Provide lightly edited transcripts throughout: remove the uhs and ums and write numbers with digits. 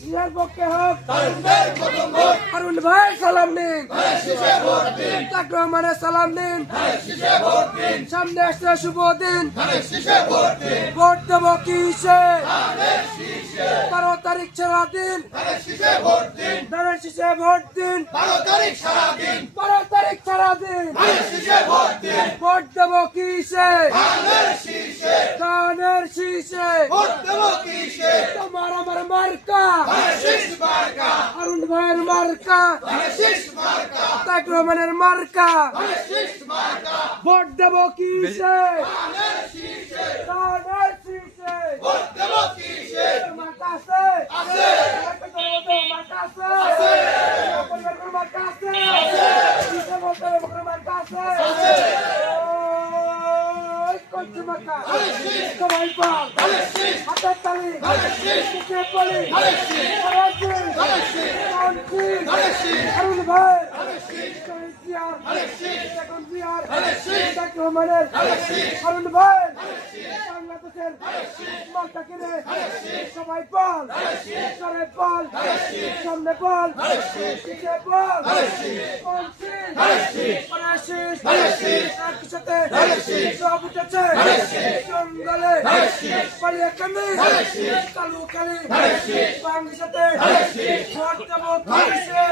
শীষের পক্ষে হোক হারুন ভাই সালাম দিন, তারেক রহমানের সালাম দিন, সামনে আসছে শুভ দিন, ভোট দেবো কিসে 12 তারিখ ছাড়া দিন, ধানের শীষে ভোট দিন, 12 তারিখ ছাড়া দিন, ভোট দেবো কিসে ধানের শীষে, তোমার আমার মার্কা হারুন ভাইয়ের মার্কা, তারেক রহমানের মার্কা, ভোট দেবো কিসে ধানের শীষে, মার্কা আছে মার্কা আছে মার্কা আছে, শীষে ভোট দেবো মার্কা আছে, কচ্ছু মার্কা সবাই পাল হাতের তালি শীষে পলি হারুন ভাই হারুন ভাই বাংলাদেশের মালটা কিনে সবাই পাল সরে পাল সামনে পাল পিছিয়ে পাল একসাথে সব উঠেছে জঙ্গলে পালিয়ে কামি কালু কালি বাংলাদেশে ভোট দেবো কিসে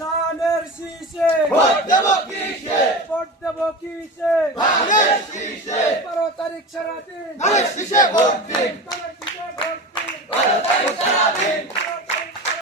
ধানের শীষে, ভোট দেবো কিসে 12 তারিখ সারা দিন, ধানের শীষে ভোট দিন। 12 তারিখ সারা দিন।